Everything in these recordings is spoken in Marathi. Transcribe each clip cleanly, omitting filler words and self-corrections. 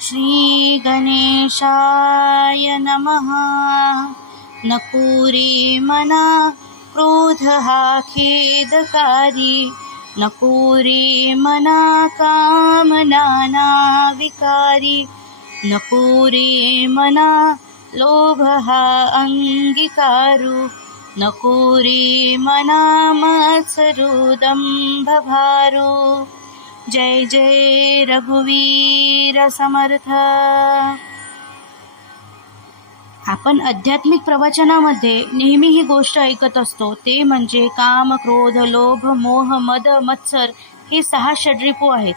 श्री गणेशाय नमः। नकुरे मना क्रोध हा खेदकारी, नकुरे मना कामना विकारी, नकुरे मना लोभ हा अंगीकारू, नकुरे मना मत्सरू दंभ भारू। जय जय रघुवीर समर्थ। आपण आध्यात्मिक प्रवचनामध्ये नेहमी ही गोष्ट ऐकत असतो, ते म्हणजे काम, क्रोध, लोभ, मोह, मद, मत्सर हे 6 षड्रिपू आहेत.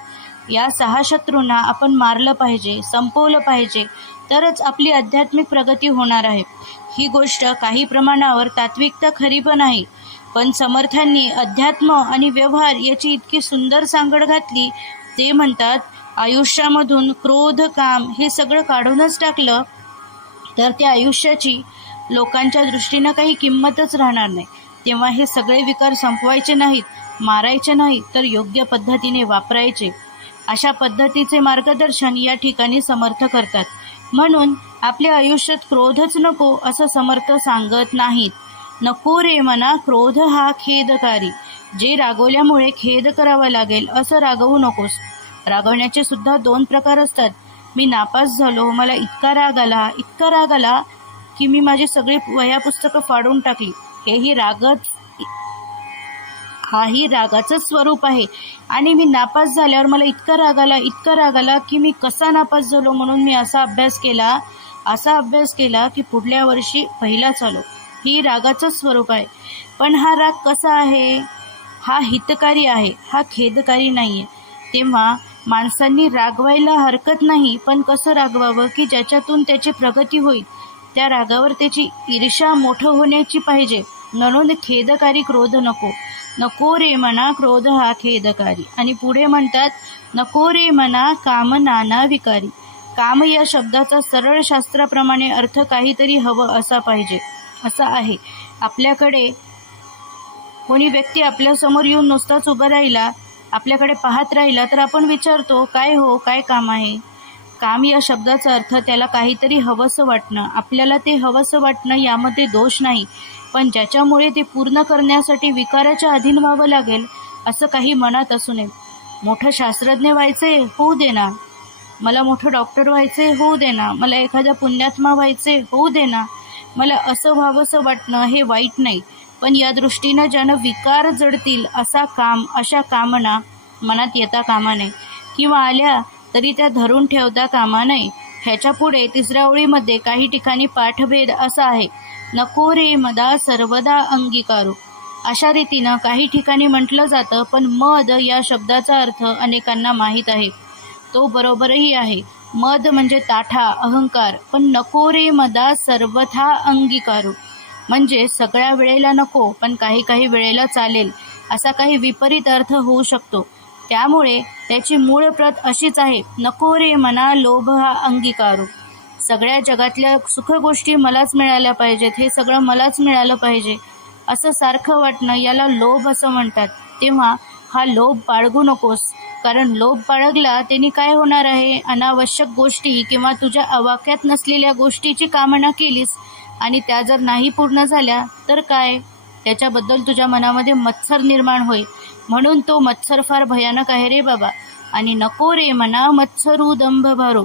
या 6 शत्रूंना आपण मारलं पाहिजे, संपवलं पाहिजे, तरच आपली आध्यात्मिक प्रगती होणार आहे. ही गोष्ट काही प्रमाणावर तात्विक तर खरी पण आहे, पण समर्थांनी अध्यात्म आणि व्यवहार याची इतकी सुंदर सांगड घातली. ते म्हणतात, आयुष्यामधून क्रोध, काम हे सगळं काढूनच टाकलं तर त्या आयुष्याची लोकांच्या दृष्टीनं काही किंमतच राहणार नाही. तेव्हा हे सगळे विकार संपवायचे नाहीत, मारायचे नाहीत, तर योग्य पद्धतीने वापरायचे. अशा पद्धतीचे मार्गदर्शन या ठिकाणी समर्थ करतात. म्हणून आपल्या आयुष्यात क्रोधच नको असं समर्थ सांगत नाहीत. नको रे मना क्रोध हा खेदकारी, जे रागवल्यामुळे खेद करावा लागेल असं रागवू नकोस. रागवण्याचे सुद्धा 2 प्रकार असतात. मी नापास झालो, मला इतका राग आला की मी माझी सगळी वह्या पुस्तकं फाडून टाकली, हाही रागाचं स्वरूप आहे. आणि मी नापास झाल्यावर मला इतका राग आला की मी कसा नापास झालो म्हणून मी असा अभ्यास केला की पुढल्या वर्षी पहिलाच आलो. ही रागाचं स्वरूप आहे. पण हा राग कसा आहे? हा हितकारी आहे, हा खेदकारी नाहीये. तेव्हा माणसांनी रागवायला हरकत नाही, पण कसं रागवावं की ज्याच्यातून त्याची प्रगती होईल. त्या रागावर त्याची ईर्ष्या मोठं होण्याची पाहिजे. म्हणून खेदकारी क्रोध नको. नको रे मना क्रोध हा खेदकारी. आणि पुढे म्हणतात, नको रे मना कामना विकारी. काम या शब्दाचा सरळ शास्त्राप्रमाणे अर्थ काहीतरी हवं असा पाहिजे, असा आहे. आपल्याकडे कोणी व्यक्ती आपल्यासमोर येऊन नुसताच उभं राहिला, आपल्याकडे पाहत राहिला, तर आपण विचारतो, काय काम आहे? काम या शब्दाचा अर्थ त्याला काहीतरी हवंसं वाटणं. आपल्याला ते हवंसं वाटणं यामध्ये दोष नाही, पण ज्याच्यामुळे ते पूर्ण करण्यासाठी विकाराच्या अधीन व्हावं लागेल असं काही मनात असू नये. मोठं शास्त्रज्ञ व्हायचे, होऊ दे ना. मला मोठं डॉक्टर व्हायचे, होऊ दे ना. मला एखादा पुण्यात्मा व्हायचे, होऊ दे ना. मला असं व्हावंसं वाटणं हे वाईट नाही, पण या दृष्टीनं ज्यानं विकार जडतील असा काम, अशा कामना मनात येता कामा नये, किंवा आल्या तरी त्या धरून ठेवता कामा नये. ह्याच्या पुढे 3ऱ्या ओळीमध्ये काही ठिकाणी पाठभेद असा आहे, नको रे मदा सर्वदा अंगीकारू. अशा रीतीनं काही ठिकाणी म्हटलं जातं, पण मद या शब्दाचा अर्थ अनेकांना माहीत आहे. तो बरोबरही आहे. मद म्हणजे ताठा, अहंकार. पण नको रे मदा सर्वथा अंगीकारू म्हणजे सगळ्या वेळेला नको, पण काही वेळेला चालेल, असा काही विपरीत अर्थ होऊ शकतो. त्यामुळे त्याची मूळ प्रत अशीच आहे, नको रे मना लोभ हा अंगीकारू. सगळ्या जगातल्या सुखगोष्टी मलाच मिळाल्या पाहिजेत, हे सगळं मलाच मिळालं पाहिजे असं सारखं वाटणं याला लोभ असं म्हणतात. तेव्हा हा लोभ बाळगू नकोस, कारण लोभ बाळगला त्यांनी काय होणार आहे? अनावश्यक गोष्टी किंवा तुझ्या आवाक्यात नसलेल्या गोष्टीची कामना केलीस आणि त्या जर नाही पूर्ण झाल्या तर काय? त्याच्याबद्दल तुझ्या मनामध्ये मत्सर निर्माण होईल. म्हणून तो मत्सर फार भयानक आहे रे बाबा. आणि नको रे मना मत्सरू दंभ भारू.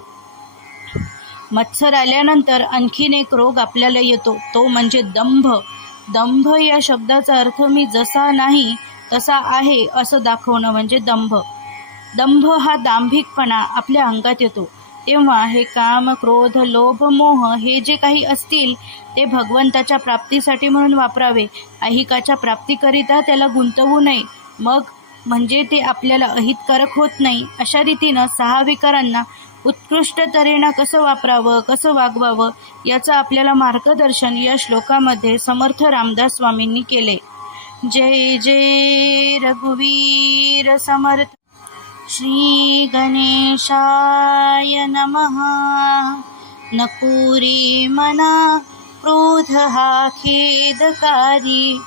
मत्सर आल्यानंतर आणखीन एक रोग आपल्याला येतो, तो म्हणजे दंभ. दंभ या शब्दाचा अर्थ मी जसा नाही तसा आहे असं दाखवणं म्हणजे दंभ. दंभ हा दांभिकपणा आपल्या अंगात येतो. तेव्हा हे काम, क्रोध, लोभ, मोह हे जे काही असतील ते भगवंताच्या प्राप्तीसाठी म्हणून वापरावे. ऐहिकाच्या प्राप्तीकरिता त्याला गुंतवू नये. मग म्हणजे ते आपल्याला अहितकारक होत नाही. अशा रीतीनं 6 विकारांना उत्कृष्ट तऱ्हेनं कसं वापरावं, कसं वागवावं याचं आपल्याला मार्गदर्शन या श्लोकामध्ये समर्थ रामदास स्वामींनी केले. जय जय रघुवीर समर्थ. श्री गणेशाय नमः. नको रे मना क्रोध हा खेदकारी,